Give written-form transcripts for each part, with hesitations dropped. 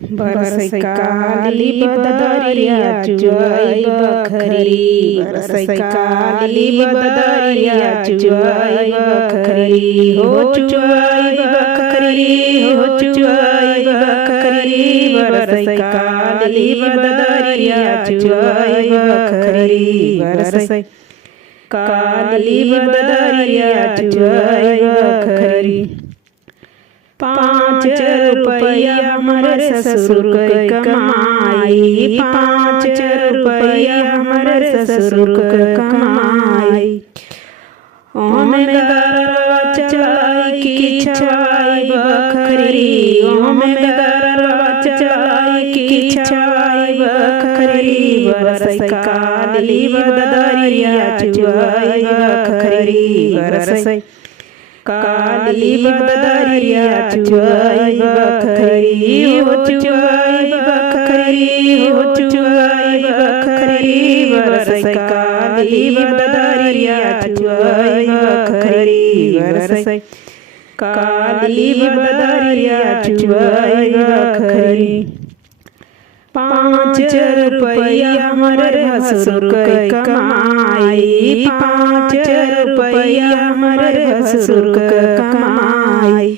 बरसै काली बदरिया चुआई बखरी बरसै काली बदरिया चुआई बखरी हो चुआई बखरी हो चुआई बखरी बरसै काली बदरिया चुआई बखरी बरसै काली बदरिया चुआई बखरी। 5 रुपया हमर ससुर के कमाई 5 रुपया हमर ससुर के कमाई ओमे गरवा चलाई की छाई बखरी ओमे गरवा चलाई की छाई बखरी बरसै काली बदरिया चुआई बखरी बरसै काली बदरिया चुआई बखरी हो चुआई बखरी हो चुआई बखरी बरसै काली बदरिया चुआई बखरी बरसै काली बदरिया चुआई बखरी। 5 रुपया हमर भसुर के कमाई 5 रुपया हमर भसुर के कमाई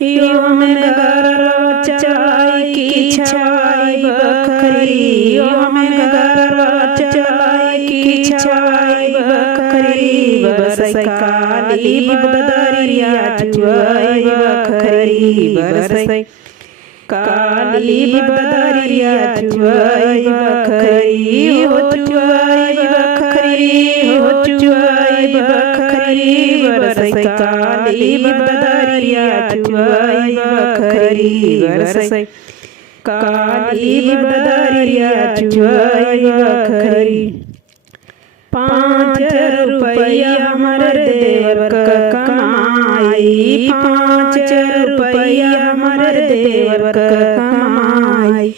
यो में गरवा चलाई की छाई बखरी यो में गरवा चलाई की छाई बखरी बरसै काली बदरिया चुआई बखरी बरसै काली बदरिया चुआई बखरी हो चुआई बखरी हो चुआई बखरी बरसै काली बदरिया चुआई बखरी बरसै काली बदरिया चुआई बखरी। 5 रुपया हमर देवर के कमाई 5 रुपया हमर देवर के कमाई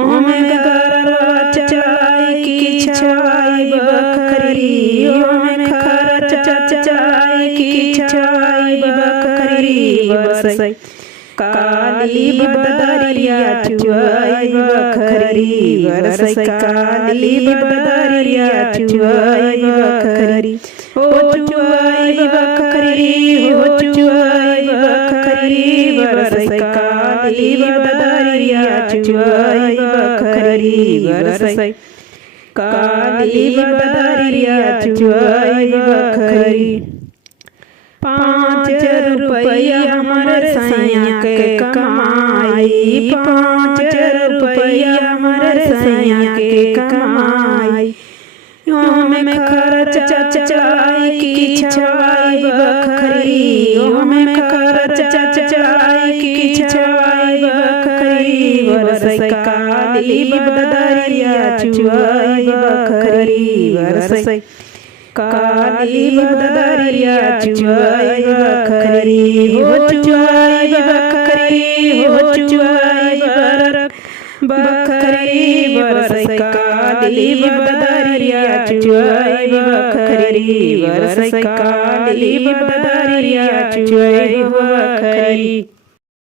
ओमे गरवा चलाई की छाई बखरी ओमे खर्च चलाई की छाई बखरी बरसै काली बदरिया चुआई बखरी बरसै काली बदरिया चुआई बखरी हो चुआई बखरी हो चुआई बखरी बरसै काली बदरिया चुआई बखरी बरसै काली बदरिया चुआई बखरी। 5 रुपया हमर सैया के कमाई 5 रुपया हमर सैया के कमाई ओमे खर्च चलाई की छाई बखरी ओमे खर्च चलाई की छाई बखरी बरसै काली बदरिया चुआई बखरी बरसै काली बदरिया चुआई बखरी हो चुआई बखरी हो चुआई बखरी बरसै काली बदरिया चुआई बखरी बरसै काली बदरिया चुआई बखरी।